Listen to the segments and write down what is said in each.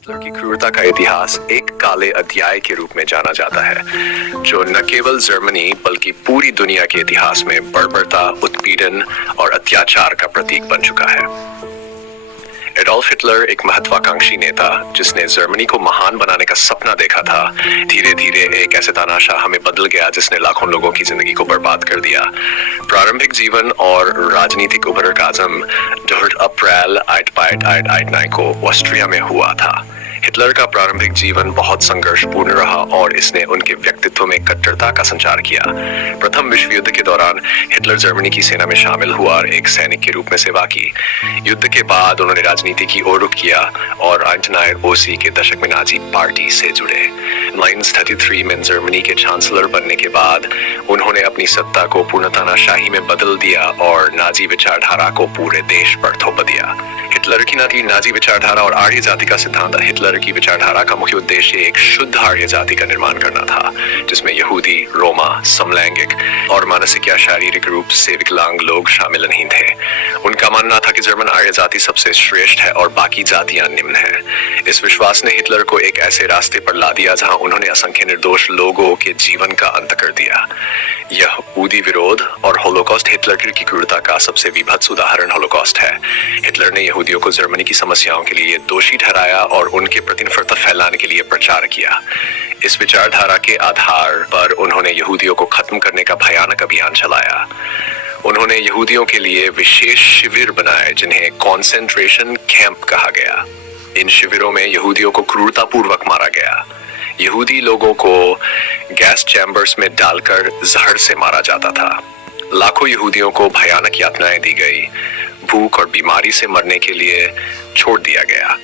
Hitler की क्रूरता का इतिहास एक काले अध्याय के रूप में जाना जाता है, जो न केवल जर्मनी बल्कि पूरी दुनिया के इतिहास में बर्बरता, उत्पीड़न और अत्याचार का प्रतीक बन चुका है। एडोल्फ हिटलर एक महत्वाकांक्षी नेता जिसने जर्मनी को महान बनाने का सपना देखा था, धीरे धीरे एक ऐसे तानाशाह में बदल गया जिसने लाखों लोगों की जिंदगी को बर्बाद कर दिया। प्रारंभिक जीवन और राजनीतिक उभर आजम 3 अप्रैल 1939 को ऑस्ट्रिया में हुआ था। हिटलर का प्रारंभिक जीवन बहुत संघर्षपूर्ण रहा और इसने उनके व्यक्तित्व में कट्टरता का संचार किया। प्रथम विश्व युद्ध के दौरान हिटलर जर्मनी की सेना में शामिल हुआ और एक सैनिक के रूप में सेवा की। युद्ध के बाद उन्होंने राजनीति की ओर रुख किया और 1980 के दशक में नाजी पार्टी से जुड़े। 1933 में जर्मनी के चांसलर बनने के बाद उन्होंने अपनी सत्ता को पूर्ण तानाशाही में बदल दिया और नाजी विचारधारा को पूरे देश पर थोप दिया। हिटलर की नाजी विचारधारा और आर्य जाति का सिद्धांत। हिटलर की विचारधारा का मुख्य उद्देश्य एक शुद्ध आर्य जाति का निर्माण करना था, जिसमें यहूदी, रोमा, समलैंगिक और मानसिक या शारीरिक रूप से विकलांग लोग शामिल नहीं थे। उनका मानना था कि जर्मन आर्य जाति सबसे श्रेष्ठ है और बाकी जातियां निम्न हैं। इस विश्वास ने हिटलर को एक ऐसे रास्ते पर ला दिया जहां उन्होंने असंख्य निर्दोष लोगों के जीवन का अंत कर दिया। यहूदी विरोध और होलोकॉस्ट। हिटलर की क्रूरता का सबसे विभत्स उदाहरण होलोकॉस्ट है। हिटलर ने यहूदियों को जर्मनी की समस्याओं के लिए दोषी ठहराया और उनके प्रति नफरत फैलाने के लिए प्रचार किया। इस विचारधारा के आधार पर उन्होंने यहूदियों को खत्म करने का भयानक अभियान चलाया। उन्होंने यहूदियों के लिए विशेष शिविर बनाए जिन्हें कॉन्सेंट्रेशन कैंप कहा गया। इन शिविरों में यहूदियों को क्रूरतापूर्वक मारा गया। यहूदी लोगों को गैस चैम्बर्स में डालकर जहर से मारा जाता था। लाखों यहूदियों को भयानक यातनाएं दी गई। भूख और बीमारी से मरने के लिए छोड़ दिया गया।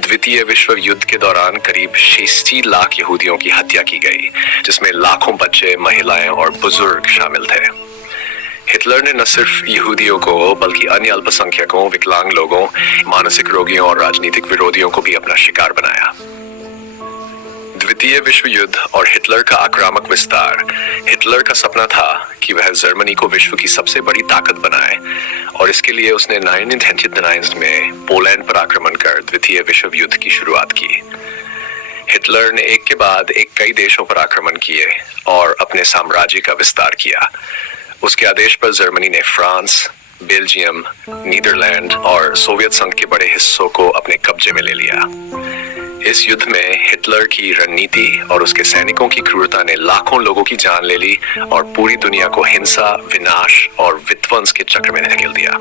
द्वितीय विश्व युद्ध के दौरान करीब 86 लाख यहूदियों की हत्या की गई, जिसमें लाखों बच्चे, महिलाएं और बुजुर्ग शामिल थे। हिटलर ने न सिर्फ यहूदियों को बल्कि अन्य अल्पसंख्यकों, विकलांग लोगों, मानसिक रोगियों और राजनीतिक विरोधियों को भी अपना शिकार बनाया। द्वितीय विश्व युद्ध और हिटलर का आक्रामक विस्तार। हिटलर का सपना था कि वह जर्मनी को विश्व की सबसे बड़ी ताकत बनाए और इसके लिए उसने 1939 में पोलैंड पर आक्रमण कर द्वितीय विश्व युद्ध की शुरुआत की। हिटलर ने एक के बाद एक कई देशों पर आक्रमण किए और अपने साम्राज्य का विस्तार किया। उसके आदेश पर जर्मनी ने फ्रांस, बेल्जियम, नीदरलैंड और सोवियत संघ के बड़े हिस्सों को अपने कब्जे में ले लिया। इस युद्ध में हिटलर की रणनीति और उसके सैनिकों की क्रूरता ने लाखों लोगों की जान ले ली और पूरी दुनिया को हिंसा, विनाश और विध्वंस के चक्र में धकेल दिया।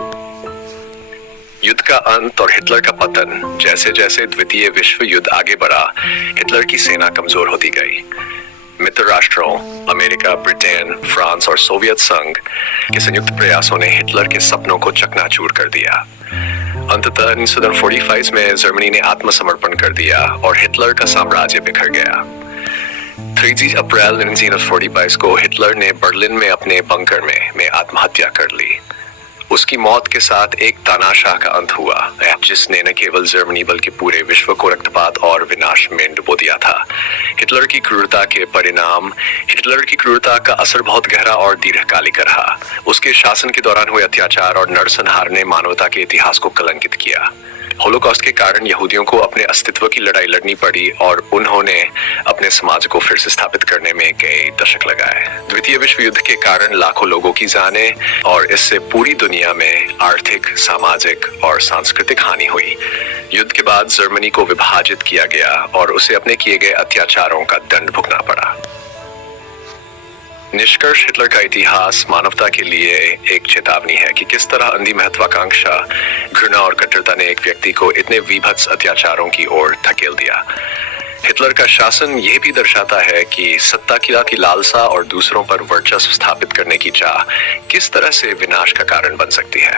युद्ध का अंत और हिटलर का पतन। जैसे जैसे द्वितीय विश्व युद्ध आगे बढ़ा, हिटलर की सेना कमजोर होती गई। मित्र राष्ट्रों अमेरिका, ब्रिटेन, फ्रांस और सोवियत संघ के संयुक्त प्रयासों ने हिटलर के सपनों को चकनाचूर कर दिया। अंततः 1945 में जर्मनी ने आत्मसमर्पण कर दिया और हिटलर का साम्राज्य बिखर गया। 3 अप्रैल 1945 को हिटलर ने बर्लिन में अपने बंकर में आत्महत्या कर ली। उसकी मौत के साथ एक तानाशाह का अंत हुआ, जिसने न केवल जर्मनी बल्कि पूरे विश्व को रक्तपात और विनाश में डुबो दिया था। हिटलर की क्रूरता के परिणाम। हिटलर की क्रूरता का असर बहुत गहरा और दीर्घकालिक रहा। उसके शासन के दौरान हुए अत्याचार और नरसंहार ने मानवता के इतिहास को कलंकित किया। होलोकॉस्ट के कारण यहूदियों को अपने अस्तित्व की लड़ाई लड़नी पड़ी और उन्होंने अपने समाज को फिर से स्थापित करने में कई दशक लगाए। द्वितीय विश्व युद्ध के कारण लाखों लोगों की जानें और इससे पूरी दुनिया में आर्थिक, सामाजिक और सांस्कृतिक हानि हुई। युद्ध के बाद जर्मनी को विभाजित किया गया और उसे अपने किए गए अत्याचारों का दंड भुगतना पड़ा। निष्कर्ष। हिटलर का इतिहास मानवता के लिए एक चेतावनी है कि किस तरह अंधी महत्वाकांक्षा, घृणा और कट्टरता ने एक व्यक्ति को इतने विभत्स अत्याचारों की ओर धकेल दिया। हिटलर का शासन यह भी दर्शाता है कि सत्ता की लालसा और दूसरों पर वर्चस्व स्थापित करने की चाह किस तरह से विनाश का कारण बन सकती है।